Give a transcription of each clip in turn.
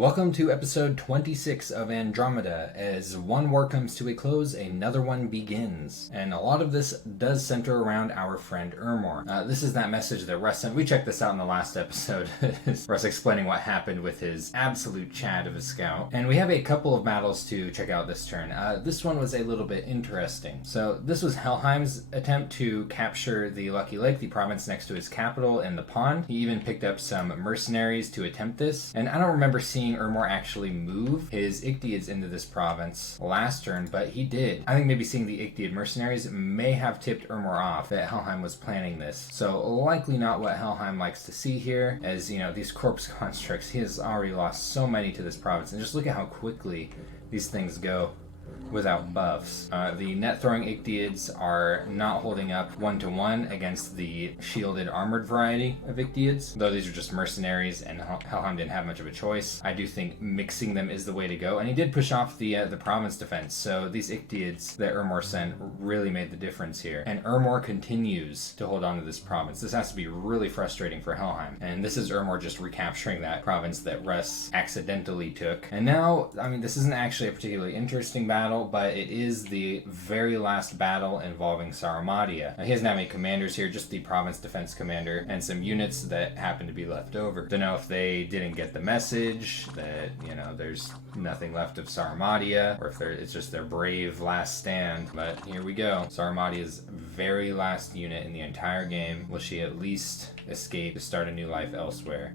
Welcome to episode 26 of Andromeda. As one war comes to a close, another one begins. And a lot of this does center around our friend Ermor. This is that message that Russ sent. We checked this out in the last episode. Russ explaining what happened with his absolute Chad of a scout. And we have a couple of battles to check out this turn. This one was a little bit interesting. So this was Helheim's attempt to capture the Lucky Lake, the province next to his capital, and the pond. He even picked up some mercenaries to attempt this. And I don't remember seeing Ermor actually move his Ictiids into this province last turn, but he did. I think maybe seeing the Ictiid mercenaries may have tipped Ermor off that Helheim was planning this. So likely not what Helheim likes to see here, as, you know, these corpse constructs, he has already lost so many to this province. And just look at how quickly these things go without buffs. The net throwing Ictiids are not holding up 1-to-1 against the shielded armored variety of Ictiids, though these are just mercenaries and Helheim didn't have much of a choice. I do think mixing them is the way to go, and he did push off the province defense, so these Ictiids that Ermor sent really made the difference here. And Ermor continues to hold on to this province. This has to be really frustrating for Helheim, and this is Ermor just recapturing that province that Russ accidentally took. And now, I mean, this isn't actually a particularly interesting battle, but it is the very last battle involving Sarumadia. Now, he doesn't have any commanders here, just the province defense commander and some units that happen to be left over. Don't know if they didn't get the message that, you know, there's nothing left of Sarumadia, or if it's just their brave last stand. But here we go. Sarumadia's very last unit in the entire game. Will she at least escape to start a new life elsewhere?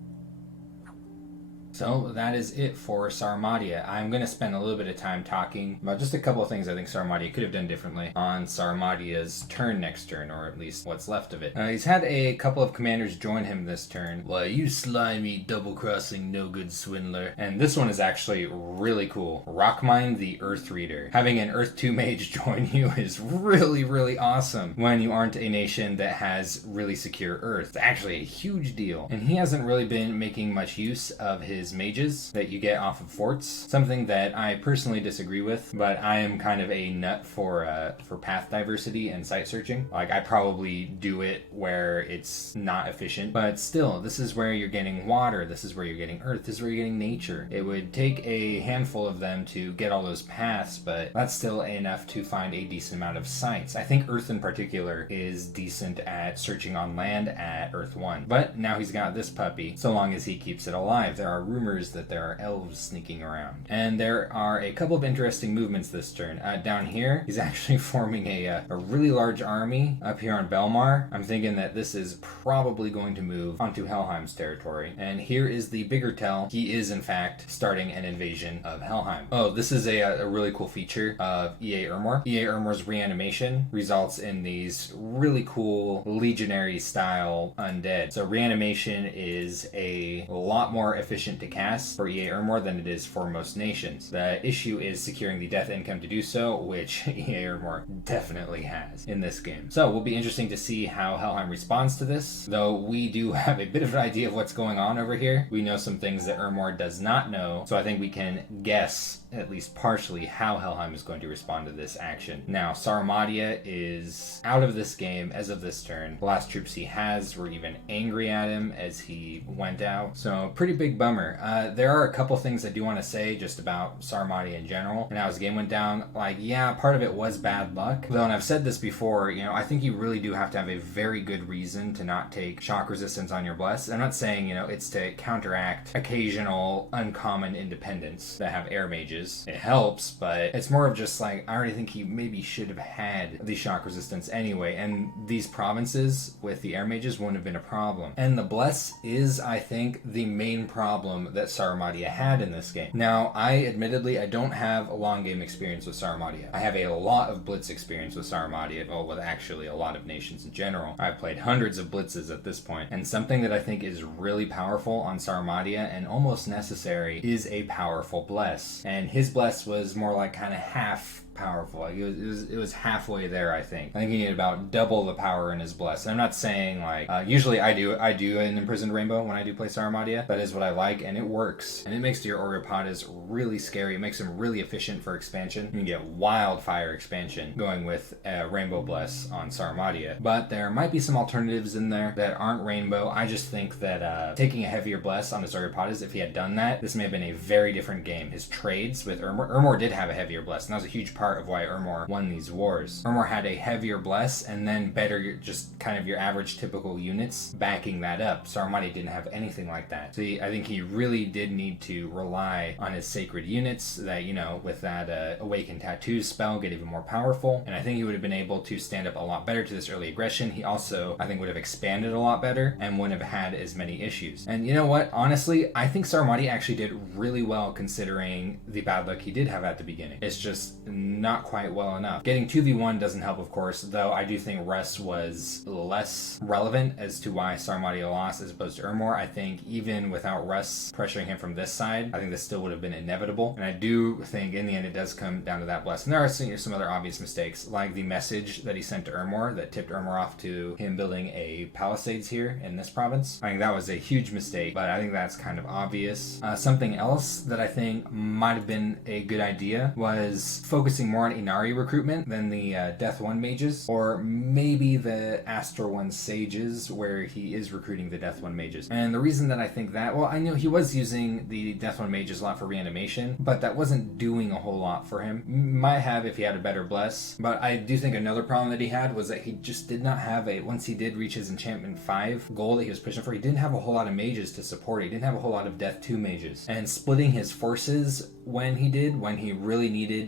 So that is it for Sarumadia. I'm going to spend a little bit of time talking about just a couple of things I think Sarumadia could have done differently on Sarumadia's turn next turn, or at least what's left of it. He's had a couple of commanders join him this turn. Why, you slimy, double-crossing, no-good swindler. And this one is actually really cool. Rockmine the Earth Reader. Having an Earth 2 mage join you is really, really awesome when you aren't a nation that has really secure Earth. It's actually a huge deal. And he hasn't really been making much use of his mages that you get off of forts, something that I personally disagree with, but I am kind of a nut for path diversity and site searching. Like, I probably do it where it's not efficient, but still, this is where you're getting water, this is where you're getting earth, this is where you're getting nature. It would take a handful of them to get all those paths, but that's still enough to find a decent amount of sites. I think earth in particular is decent at searching on land at Earth 1, but now he's got this puppy, so long as he keeps it alive. There are rumors that there are elves sneaking around. And there are a couple of interesting movements this turn. Down here, he's actually forming a really large army up here on Belmar. I'm thinking that this is probably going to move onto Helheim's territory. And here is the bigger tell. He is, in fact, starting an invasion of Helheim. Oh, this is a really cool feature of EA Ermor. EA Ermor's reanimation results in these really cool legionary-style undead. So reanimation is a lot more efficient to cast for EA Ermor than it is for most nations. The issue is securing the death income to do so, which EA Ermor definitely has in this game. So it will be interesting to see how Helheim responds to this, though we do have a bit of an idea of what's going on over here. We know some things that Ermor does not know, so I think we can guess at least partially how Helheim is going to respond to this action. Now, Sarumadia is out of this game as of this turn. The last troops he has were even angry at him as he went out, so pretty big bummer. There are a couple things I do want to say just about Sarumadia in general, and how his game went down. Like, yeah, part of it was bad luck, though, and I've said this before, you know, I think you really do have to have a very good reason to not take shock resistance on your bless. I'm not saying, you know, it's to counteract occasional uncommon independents that have air mages. It helps, but it's more of just like, I already think he maybe should have had the shock resistance anyway, and these provinces with the air mages wouldn't have been a problem. And the bless is, I think, the main problem that Sarumadia had in this game. Now, I don't have a long game experience with Sarumadia. I have a lot of blitz experience with Sarumadia, well, with actually a lot of nations in general. I've played hundreds of blitzes at this point, and something that I think is really powerful on Sarumadia and almost necessary is a powerful bless. And his bless was more like kind of half powerful. Like it was halfway there, I think. I think he needed about double the power in his bless. And I'm not saying like usually I do an imprisoned rainbow when I do play Sarmadia. That is what I like, and it works. And it makes your Oreopotas really scary. It makes them really efficient for expansion. You can get wildfire expansion going with Rainbow Bless on Sarmadia. But there might be some alternatives in there that aren't rainbow. I just think that taking a heavier bless on his Oreopotas, if he had done that, this may have been a very different game. His trades with Urmor did have a heavier bless, and that was a huge part of why Urmor won these wars. Urmor had a heavier bless, and then better, just kind of your average typical units backing that up. Sarmadia didn't have anything like that. So I think he really did need to rely on his sacred units that, you know, with that Awakened Tattoos spell, get even more powerful. And I think he would have been able to stand up a lot better to this early aggression. He also, I think, would have expanded a lot better and wouldn't have had as many issues. And you know what? Honestly, I think Sarmadia actually did really well considering the bad luck he did have at the beginning. It's just not quite well enough. Getting 2v1 doesn't help, of course, though I do think Russ was less relevant as to why Sarmadia lost as opposed to Urmor. I think even without Russ pressuring him from this side, I think this still would have been inevitable. And I do think in the end it does come down to that bless. And there are some other obvious mistakes, like the message that he sent to Urmor that tipped Urmor off to him building a palisades here in this province. I think that was a huge mistake, but I think that's kind of obvious. Something else that I think might have been a good idea was focusing more on Inari recruitment than the Death 1 mages, or maybe the Astor 1 sages, where he is recruiting the Death 1 mages. And the reason that I think that, well, I know he was using the Death 1 mages a lot for reanimation, but that wasn't doing a whole lot for him. Might have if he had a better bless, but I do think another problem that he had was that he just did not have once he did reach his enchantment 5 goal that he was pushing for, he didn't have a whole lot of mages to support it. He didn't have a whole lot of Death 2 mages. And splitting his forces when he really needed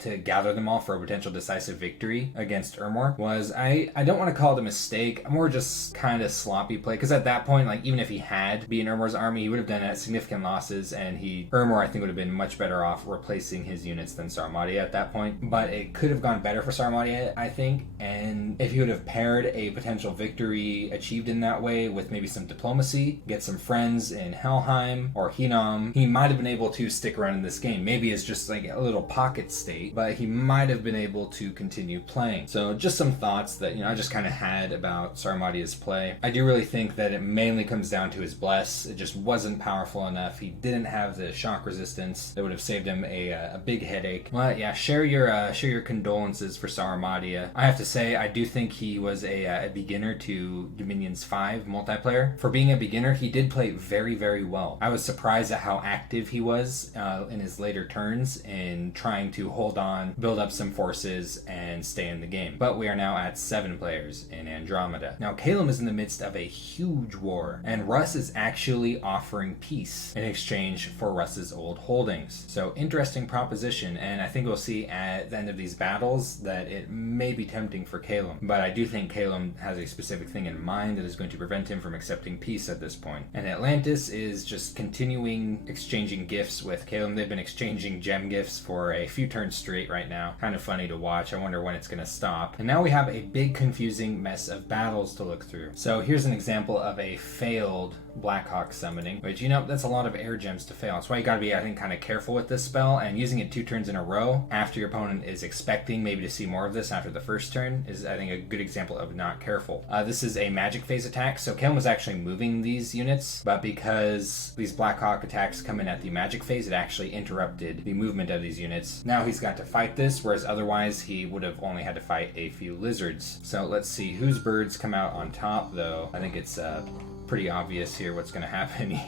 to gather them all for a potential decisive victory against Urmor was, I don't want to call it a mistake, more just kind of sloppy play, because at that point, like, even if he had been Urmor's army, he would have done it at significant losses, and Urmor, I think, would have been much better off replacing his units than Sarmadia at that point. But it could have gone better for Sarmadia, I think, and if he would have paired a potential victory achieved in that way with maybe some diplomacy, get some friends in Helheim or Hinnom, he might have been able to stick around in this game. Maybe it's just like a little pocket state, but he might have been able to continue playing. So just some thoughts that, you know, I just kind of had about Sarmadia's play. I do really think that it mainly comes down to his bless. It just wasn't powerful enough. He didn't have the shock resistance that would have saved him a big headache. Well, yeah, share your condolences for Sarmadia. I have to say, I do think he was a beginner to Dominions 5 multiplayer. For being a beginner, he did play very, very well. I was surprised at how active he was in his later turns in trying to hold on, build up some forces, and stay in the game. But we are now at 7 players in Andromeda. Now, Calum is in the midst of a huge war, and Russ is actually offering peace in exchange for Russ's old holdings. So, interesting proposition, and I think we'll see at the end of these battles that it may be tempting for Calum. But I do think Calum has a specific thing in mind that is going to prevent him from accepting peace at this point. And Atlantis is just continuing exchanging gifts with Calum. They've been exchanging gem gifts for a few turns straight right now. Kind of funny to watch. I wonder when it's going to stop. And now we have a big confusing mess of battles to look through. So here's an example of a failed Blackhawk summoning, which, you know, that's a lot of air gems to fail. That's why you gotta be, I think, kind of careful with this spell, and using it 2 turns in a row after your opponent is expecting maybe to see more of this after the first turn is, I think, a good example of not careful. This is a magic phase attack, so Calum was actually moving these units, but because these Blackhawk attacks come in at the magic phase, it actually interrupted the movement of these units. Now he's got to fight this, whereas otherwise he would have only had to fight a few lizards. So let's see whose birds come out on top, though. I think it's pretty obvious here what's going to happen.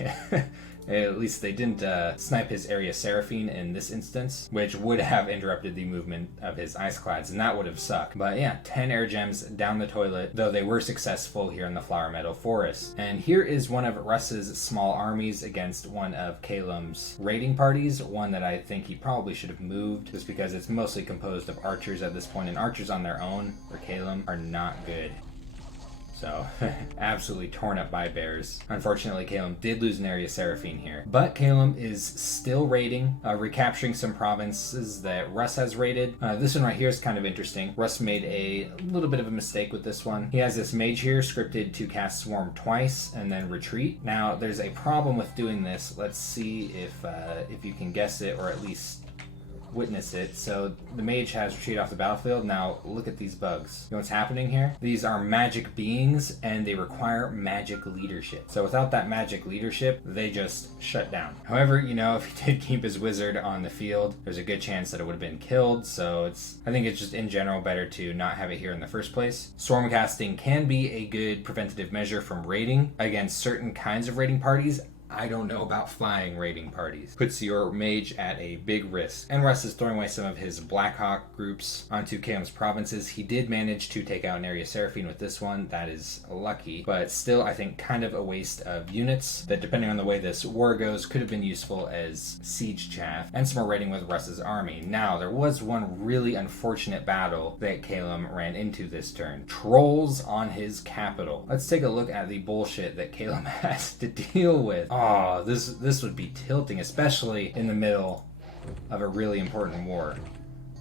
At least they didn't snipe his area Seraphine in this instance, which would have interrupted the movement of his Iceclads, and that would have sucked. But yeah, 10 air gems down the toilet, though they were successful here in the Flower Meadow Forest. And here is one of Russ's small armies against one of Calum's raiding parties, one that I think he probably should have moved, just because it's mostly composed of archers at this point, and archers on their own for Calum are not good. So, absolutely torn up by bears. Unfortunately, Calum did lose an area Seraphine here. But Calum is still raiding, recapturing some provinces that Russ has raided. This one right here is kind of interesting. Russ made a little bit of a mistake with this one. He has this mage here scripted to cast Swarm twice and then retreat. Now, there's a problem with doing this. Let's see if you can guess it, or at least witness it. So the mage has retreated off the battlefield. Now look at these bugs. You know what's happening here? These are magic beings and they require magic leadership. So without that magic leadership, they just shut down. However, you know, if he did keep his wizard on the field, there's a good chance that it would have been killed. So I think it's just in general better to not have it here in the first place. Stormcasting can be a good preventative measure from raiding against certain kinds of raiding parties. I don't know about flying raiding parties. Puts your mage at a big risk. And Russ is throwing away some of his Blackhawk groups onto Caleb's provinces. He did manage to take out an area Seraphine with this one. That is lucky. But still, I think kind of a waste of units that, depending on the way this war goes, could have been useful as siege chaff. And some more raiding with Russ's army. Now, there was one really unfortunate battle that Caleb ran into this turn. Trolls on his capital. Let's take a look at the bullshit that Caleb has to deal with. Oh, this would be tilting, especially in the middle of a really important war.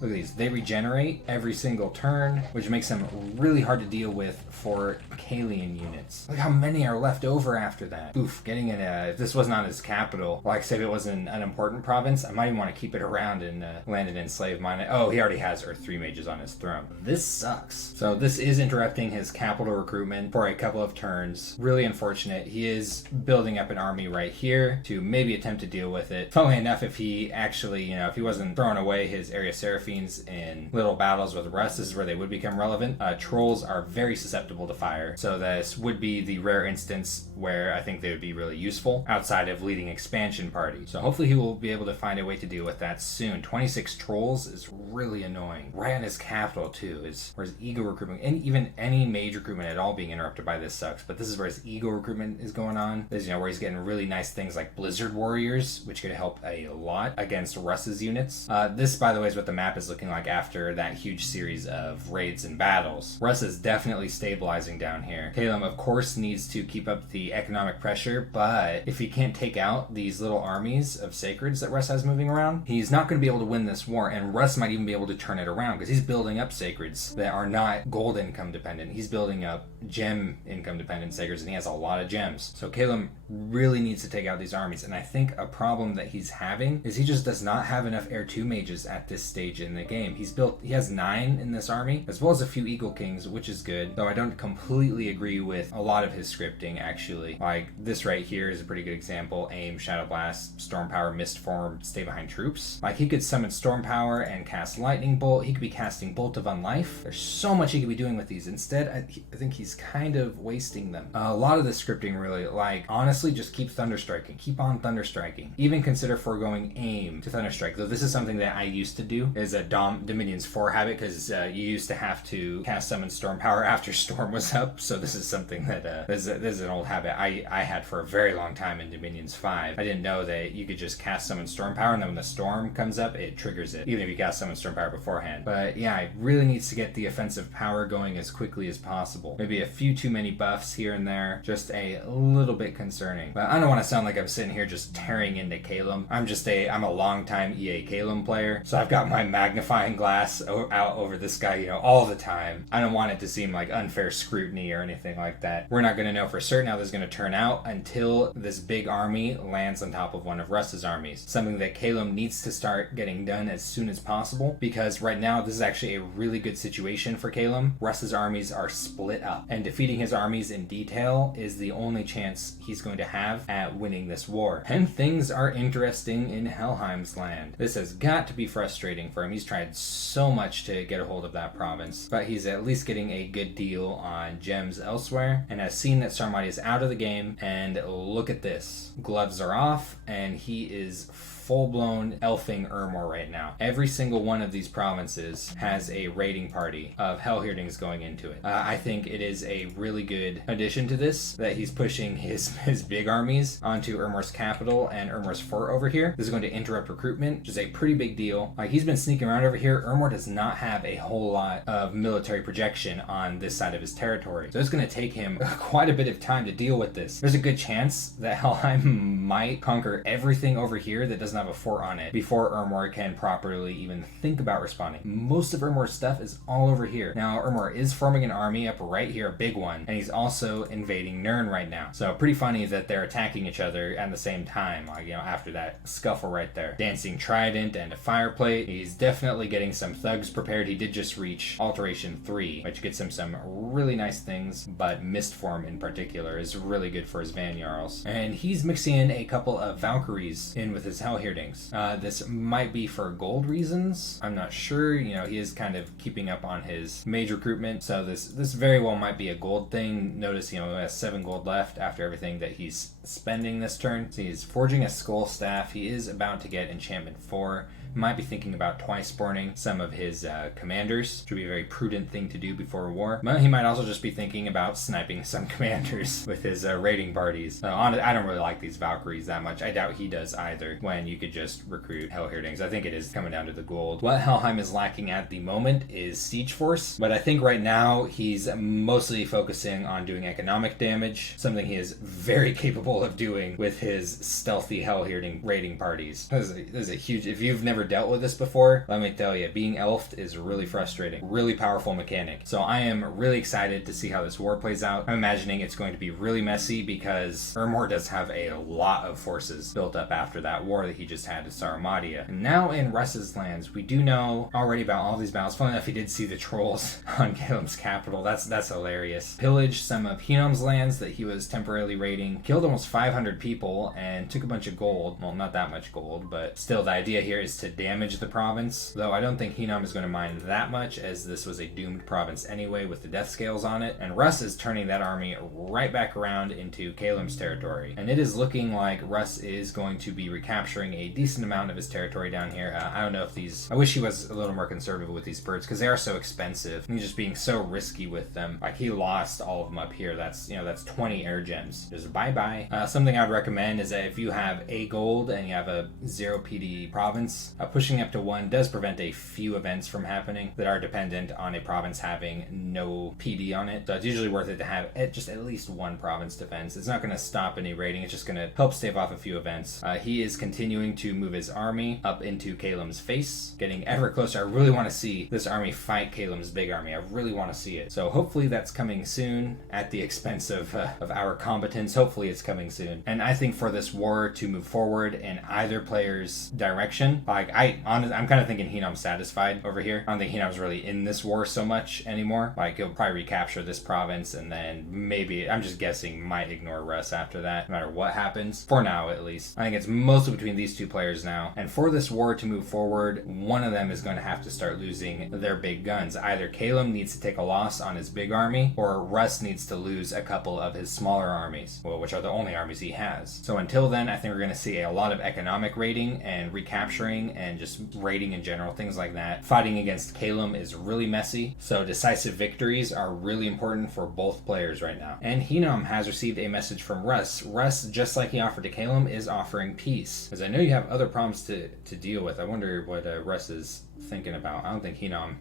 Look at these. They regenerate every single turn, which makes them really hard to deal with for Kalian units. Look how many are left over after that. Oof, getting it, if this wasn't on his capital, like say if it was an important province, I might even want to keep it around and land it in slave mine. Oh, he already has Earth 3 mages on his throne. This sucks. So this is interrupting his capital recruitment for a couple of turns. Really unfortunate. He is building up an army right here to maybe attempt to deal with it. Funnily enough, if he actually, you know, if he wasn't throwing away his area Seraphine in little battles with Russ, this is where they would become relevant. Trolls are very susceptible to fire, so this would be the rare instance where I think they would be really useful outside of leading expansion party. So hopefully he will be able to find a way to deal with that soon. 26 trolls is really annoying. Right on his capital too is where his ego recruitment, and even any mage recruitment at all being interrupted by this sucks, but this is where his ego recruitment is going on. This is, you know, where he's getting really nice things like Blizzard Warriors, which could help a lot against Russ's units. This, by the way, is what the map is looking like after that huge series of raids and battles. Russ is definitely stabilizing down here. Caleb, of course, needs to keep up the economic pressure, but if he can't take out these little armies of sacreds that Russ has moving around, he's not going to be able to win this war, and Russ might even be able to turn it around because he's building up sacreds that are not gold income dependent. He's building up gem income dependent sacreds, and he has a lot of gems. So Caleb really needs to take out these armies, and I think a problem that he's having is he just does not have enough Air 2 mages at this stage in the game. He has 9 in this army, as well as a few Eagle Kings, which is good, though I don't completely agree with a lot of his scripting, actually. Like, this right here is a pretty good example. Aim, Shadow Blast, Storm Power, Mist Form, Stay Behind Troops. Like, he could summon Storm Power and cast Lightning Bolt. He could be casting Bolt of Unlife. There's so much he could be doing with these. Instead, I think he's kind of wasting them. A lot of the scripting really, like, honestly, just keep Thunderstriking. Keep on Thunderstriking. Even consider foregoing Aim to Thunderstrike, though this is something that I used to do, is a Dominion's 4 habit, because you used to have to cast Summon Storm Power after Storm was up, so this is something that, this is an old habit I had for a very long time in Dominion's 5. I didn't know that you could just cast Summon Storm Power, and then when the storm comes up, it triggers it, even if you cast Summon Storm Power beforehand. But yeah, it really needs to get the offensive power going as quickly as possible. Maybe a few too many buffs here and there, just a little bit concerning. But I don't want to sound like I'm sitting here just tearing into Caleb. I'm a long-time EA Caleb player, so I've got my magnifying glass out over this guy, you know, all the time. I don't want it to seem like unfair scrutiny or anything like that. We're not going to know for certain how this is going to turn out until this big army lands on top of one of Russ's armies. Something that Caleb needs to start getting done as soon as possible, because right now this is actually a really good situation for Caleb. Russ's armies are split up, and defeating his armies in detail is the only chance he's going to have at winning this war. And things are interesting in Helheim's land. This has got to be frustrating for him. He's tried so much to get a hold of that province, but he's at least getting a good deal on gems elsewhere, and has seen that Sarmati is out of the game, and look at this. Gloves are off, and he is full-blown elfing Ermor right now. Every single one of these provinces has a raiding party of Hellheardings going into it. I think it is a really good addition to this, that he's pushing his big armies onto Ermor's capital and Ermor's fort over here. This is going to interrupt recruitment, which is a pretty big deal. Like, he's been sneaking around over here. Ermor does not have a whole lot of military projection on this side of his territory, so it's going to take him quite a bit of time to deal with this. There's a good chance that Helheim might conquer everything over here that does not have a fort on it before Ermor can properly even think about responding. Most of Ermor's stuff is all over here. Now, Ermor is forming an army up right here, a big one, and he's also invading Nirn right now. So pretty funny that they're attacking each other at the same time, like, you know, after that scuffle right there. Dancing Trident and a Fireplate. He's definitely getting some thugs prepared. He did just reach Alteration 3, which gets him some really nice things, but Mistform in particular is really good for his Van Jarls. And he's mixing in a couple of Valkyries in with his Hellhirdings. This might be for gold reasons. I'm not sure. You know, he is kind of keeping up on his mage recruitment, so this very well might be a gold thing. Notice, you know, he has 7 gold left after everything that he's spending this turn. So he's forging a Skull Staff. He is about to get Enchantment 4. Might be thinking about twice spawning some of his commanders, which would be a very prudent thing to do before war. But he might also just be thinking about sniping some commanders with his raiding parties. So I don't really like these Valkyries that much. I doubt he does either, when you could just recruit Hellhirdings. I think it is coming down to the gold. What Helheim is lacking at the moment is Siege Force, but I think right now he's mostly focusing on doing economic damage, something he is very capable of doing with his stealthy Hellhirding raiding parties. This is a huge... If you've never dealt with this before, let me tell you, being elfed is really frustrating. Really powerful mechanic. So I am really excited to see how this war plays out. I'm imagining it's going to be really messy because Ermor does have a lot of forces built up after that war that he just had to Sarmatia. And now in Russ's lands, we do know already about all these battles. Funny enough, he did see the trolls on Calem's capital. That's hilarious. Pillaged some of Hinam's lands that he was temporarily raiding. Killed almost 500 people and took a bunch of gold. Well, not that much gold, but still the idea here is to damage the province, though I don't think Hinam is going to mind that much, as this was a doomed province anyway with the death scales on it. And Russ is turning that army right back around into Calem's territory, and it is looking like Russ is going to be recapturing a decent amount of his territory down here. I don't know if these... I wish he was a little more conservative with these birds, because they are so expensive. He's just being so risky with them. Like, he lost all of them up here. That's 20 air gems. Just bye-bye. Something I'd recommend is that if you have a gold and you have a 0 PD province, pushing up to 1 does prevent a few events from happening that are dependent on a province having no PD on it. So it's usually worth it to have just at least 1 province defense. It's not going to stop any raiding. It's just going to help stave off a few events. He is continuing to move his army up into Calem's face, getting ever closer. I really want to see this army fight Calem's big army. I really want to see it. So hopefully that's coming soon at the expense of our combatants. Hopefully it's coming soon. And I think for this war to move forward in either player's direction, I'm kind of thinking Hinam's satisfied over here. I don't think Hinam's really in this war so much anymore. Like, he'll probably recapture this province and then maybe, I'm just guessing, might ignore Russ after that, no matter what happens. For now, at least. I think it's mostly between these two players now. And for this war to move forward, one of them is going to have to start losing their big guns. Either Calem needs to take a loss on his big army, or Russ needs to lose a couple of his smaller armies, well, which are the only armies he has. So until then, I think we're going to see a lot of economic raiding and recapturing and just raiding in general, things like that. Fighting against Calem is really messy, so decisive victories are really important for both players right now. And Hinam has received a message from Russ. Russ, just like he offered to Calem, is offering peace. Because I know you have other problems to deal with. I wonder what Russ is thinking about. I don't think Hinam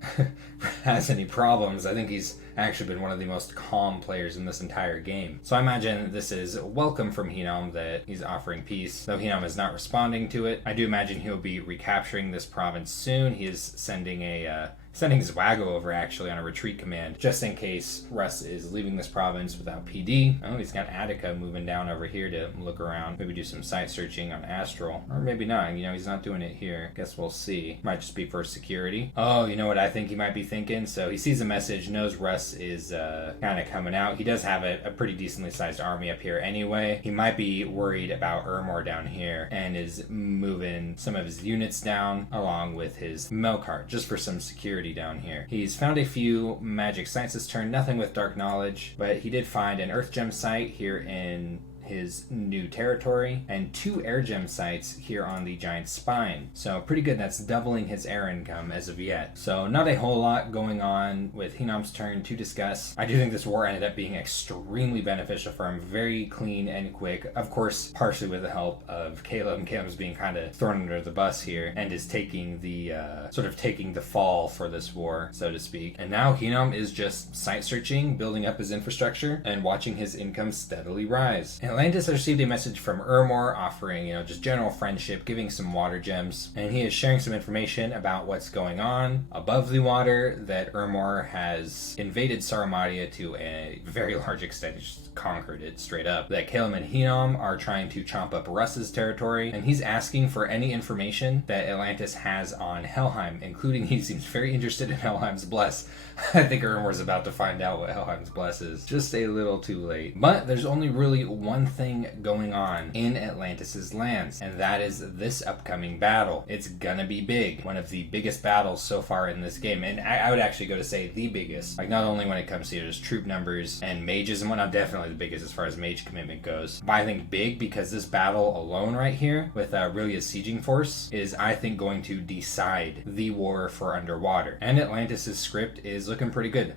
has any problems. I think he's actually been one of the most calm players in this entire game. So I imagine this is welcome from Hinam that he's offering peace. Though Hinam is not responding to it, I do imagine he'll be recapturing this province soon. He is sending Zwago over actually on a retreat command, just in case Russ is leaving this province without PD. Oh, he's got Attica moving down over here to look around, maybe do some site searching on Astral, or maybe not. You know, he's not doing it here. Guess we'll see. Might just be for security. Oh, you know what I think he might be thinking? So he sees a message, knows Russ is kind of coming out. He does have a pretty decently sized army up here anyway. He might be worried about Ermor down here and is moving some of his units down along with his Melkart just for some security down here. He's found a few magic sites this turn, nothing with dark knowledge, but he did find an earth gem site here in his new territory, and 2 air gem sites here on the giant spine. So pretty good. That's doubling his air income as of yet. So not a whole lot going on with Hinam's turn to discuss. I do think this war ended up being extremely beneficial for him. Very clean and quick. Of course, partially with the help of Caleb. Caleb's being kind of thrown under the bus here and is taking the taking the fall for this war, so to speak. And now Hinam is just site searching, building up his infrastructure, and watching his income steadily rise. And Atlantis has received a message from Ermor offering, just general friendship, giving some water gems, and he is sharing some information about what's going on above the water, that Ermor has invaded Sarmatia to a very large extent. He's just conquered it straight up. That Caleb and Henom are trying to chomp up Russ's territory, and he's asking for any information that Atlantis has on Helheim, including he seems very interested in Helheim's Bless. I think Ermor's about to find out what Helheim's Bless is. Just a little too late. But there's only really one thing going on in Atlantis' lands, and that is this upcoming battle. It's gonna be big. One of the biggest battles so far in this game, and I would actually go to say the biggest. Like, not only when it comes to just troop numbers and mages and whatnot, definitely the biggest as far as mage commitment goes. But I think big because this battle alone right here with Aurelia's sieging force is, I think, going to decide the war for underwater. And Atlantis' script is looking pretty good.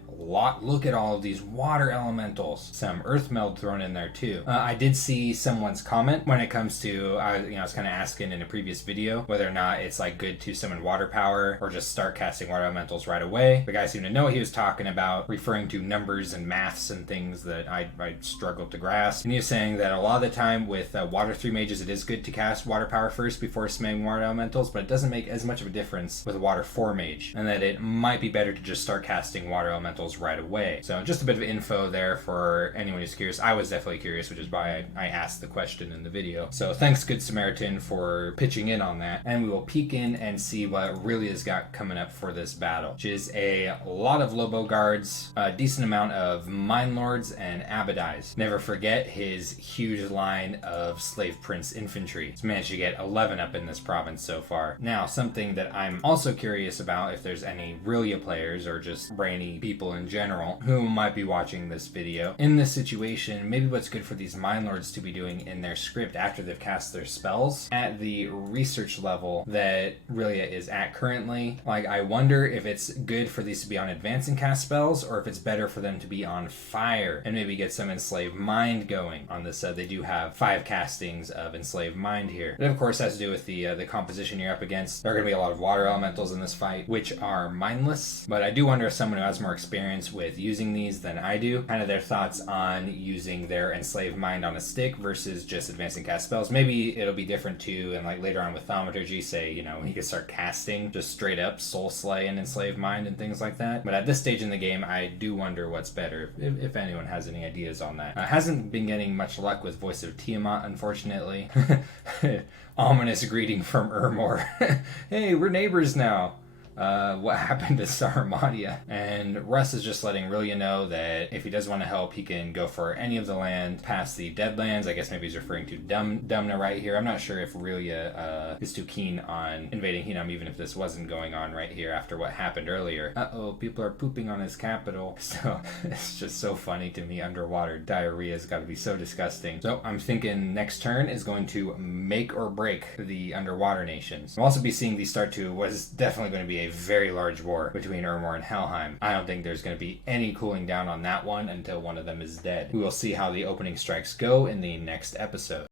Look at all of these water elementals. Some earth meld thrown in there too. I did see someone's comment when it comes to, I was kind of asking in a previous video whether or not it's like good to summon water power or just start casting water elementals right away. The guy seemed to know what he was talking about, referring to numbers and maths and things that I struggled to grasp. And he was saying that a lot of the time with water 3 mages, it is good to cast water power first before summoning water elementals, but it doesn't make as much of a difference with a water 4 mage, and that it might be better to just start casting water elementals right away. So just a bit of info there for anyone who's curious. I was definitely curious, which is why I asked the question in the video. So thanks, Good Samaritan, for pitching in on that. And we will peek in and see what really has got coming up for this battle, which is a lot of Lobo guards, a decent amount of Mine Lords and Abadais. Never forget his huge line of Slave Prince infantry. He's managed to get 11 up in this province so far. Now, something that I'm also curious about, if there's any Rillia players or just brainy people in general who might be watching this video. In this situation, maybe what's good for these Mine Lords to be doing in their script after they've cast their spells at the research level that Rillia is at currently. Like, I wonder if it's good for these to be on advance and cast spells, or if it's better for them to be on fire and maybe get some Enslaved Mind going on this. They do have 5 castings of Enslaved Mind here. It of course has to do with the composition you're up against. There are going to be a lot of water elementals in this fight, which are mindless, but I do wonder if someone who has more experience with using these than I do, kind of their thoughts on using their Enslaved Mind on a stick versus just advancing cast spells. Maybe it'll be different too, and like later on with Thaumaturgy, say, he could start casting just straight up Soul Slay and Enslaved Mind and things like that. But at this stage in the game, I do wonder what's better, if anyone has any ideas on that. Hasn't been getting much luck with Voice of Tiamat, unfortunately. Ominous greeting from Ermor. Hey, we're neighbors now. What happened to Sarmatia? And Russ is just letting Rillia know that if he does want to help, he can go for any of the land past the Deadlands. I guess maybe he's referring to Dumna right here. I'm not sure if Rillia is too keen on invading Henom, even if this wasn't going on right here after what happened earlier. People are pooping on his capital. So it's just so funny to me. Underwater diarrhea has got to be so disgusting. So I'm thinking next turn is going to make or break the underwater nations. We'll also be seeing these start to what is definitely going to be a very large war between Ermor and Helheim. I don't think there's going to be any cooling down on that one until one of them is dead. We will see how the opening strikes go in the next episode.